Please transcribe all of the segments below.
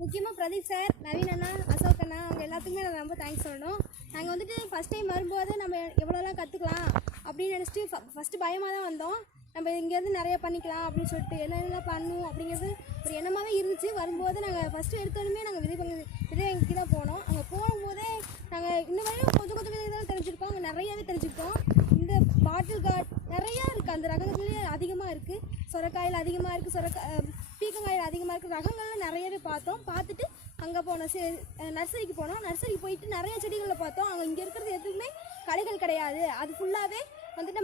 முக்கியமாக பிரதீப் சார், நவீன் அண்ணா, அசோக் அண்ணா அவங்க எல்லாத்துக்குமே நம்ம ரொம்ப தேங்க்ஸ் சொல்லணும். நாங்கள் வந்துட்டு ஃபஸ்ட் டைம் வரும்போது நம்ம எவ்வளோலாம் கற்றுக்கலாம் அப்படின்னு நினச்சிட்டு ஃபஸ்ட்டு பயமாக தான் வந்தோம். நம்ம இங்கேருந்து நிறைய பண்ணிக்கலாம் அப்படின்னு சொல்லிட்டு என்னென்னலாம் பண்ணும் அப்படிங்கிறது ஒரு எண்ணமாகவே இருந்துச்சு. வரும்போது நாங்கள் ஃபஸ்ட்டு எடுத்தோடனே நாங்கள் விதை வங்கிக்கு தான் போனோம். அங்கே போகும்போதே நாங்கள் இன்ன வரையும் கொஞ்சம் கொஞ்சம் விதைதான் தெரிஞ்சுருக்கோம். அங்கே நிறையாவே தெரிஞ்சுக்கிட்டோம். இந்த பாட்டில் கார்ட் நிறையா இருக்குது, அந்த ரகங்கள்லேயே அதிகமாக இருக்குது. சொரக்காயில் அதிகமாக இருக்குது, பீக்கங்காயில் அதிகமாக இருக்குது. ரகங்கள்லாம் நிறையவே பார்த்தோம். பார்த்துட்டு அங்கே போனோம், நர்சரிக்கு போனோம். நர்சரிக்கு போயிட்டு நிறைய செடிகளை பார்த்தோம். அங்கே இங்கே இருக்கிறது எதுவுமே கடைகள் கிடையாது. அது ஃபுல்லாகவே வந்துட்டு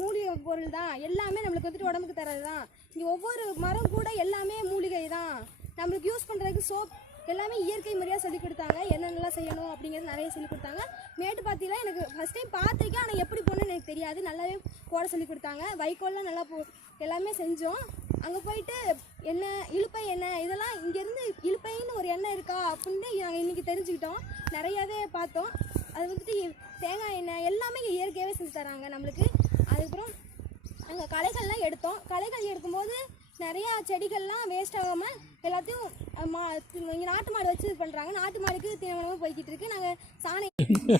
மூலிகை பொருள் தான். எல்லாமே நம்மளுக்கு வந்துட்டு உடம்புக்கு தரது தான். இங்கே ஒவ்வொரு மரம் கூட எல்லாமே மூலிகை தான். நம்மளுக்கு யூஸ் பண்ணுறதுக்கு சோப் எல்லாமே இயற்கை முறையாக சொல்லிக் கொடுத்தாங்க. என்னென்னலாம் செய்யணும் அப்படிங்கிறது நிறைய சொல்லிக் கொடுத்தாங்க. மேட்டு பாத்திலாம் எனக்கு ஃபஸ்ட் டைம் பார்த்துருக்கேன், ஆனால் எப்படி போகணுன்னு எனக்கு தெரியாது. நல்லாவே போட சொல்லிக் கொடுத்தாங்க. வைக்கோல்லாம் நல்லா எல்லாமே செஞ்சோம். அங்கே போயிட்டு என்ன இழுப்பை எண்ணெய் இதெல்லாம் இங்கேருந்து இழுப்பைன்னு ஒரு எண்ணெய் இருக்கா அப்படின்னு நாங்கள் இன்றைக்கி தெரிஞ்சுக்கிட்டோம். நிறையாவே பார்த்தோம். அது வந்துட்டு தேங்காய் எண்ணெய் எல்லாமே இங்கே இயற்கையாகவே செஞ்சு தராங்க நம்மளுக்கு. அதுக்கப்புறம் அங்கே களைகள்லாம் எடுத்தோம். களைகள் எடுக்கும்போது நிறையா செடிகள்லாம் வேஸ்ட் ஆகாமல் எல்லாத்தையும் இங்கே நாட்டு மாடு வச்சு இது பண்ணுறாங்க. நாட்டு மாடுக்கு தீவனமாக போய்கிட்டு இருக்கு. நாங்கள்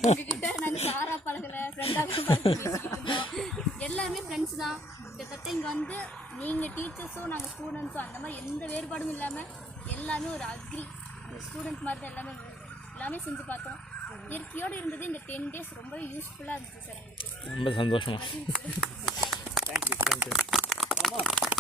உங்ககிட்ட நாங்கள் சாரா பழகலை, ஃப்ரெண்டாக பழகிட்டு எல்லாருமே ஃப்ரெண்ட்ஸ் தான். கிட்டத்தட்ட இங்கே வந்து நீங்கள் டீச்சர்ஸும் நாங்கள் ஸ்டூடெண்ட்ஸும் அந்த மாதிரி எந்த வேறுபாடும் இல்லாமல் எல்லாமே ஒரு ஸ்டூடெண்ட் மாதிரி தான் எல்லாமே செஞ்சு பார்த்தோம். இயற்கையோடு இருந்தது இந்த 10 days ரொம்ப யூஸ்ஃபுல்லாக இருந்துச்சு சார் எங்களுக்கு. ரொம்ப சந்தோஷமா. தேங்க்யூ.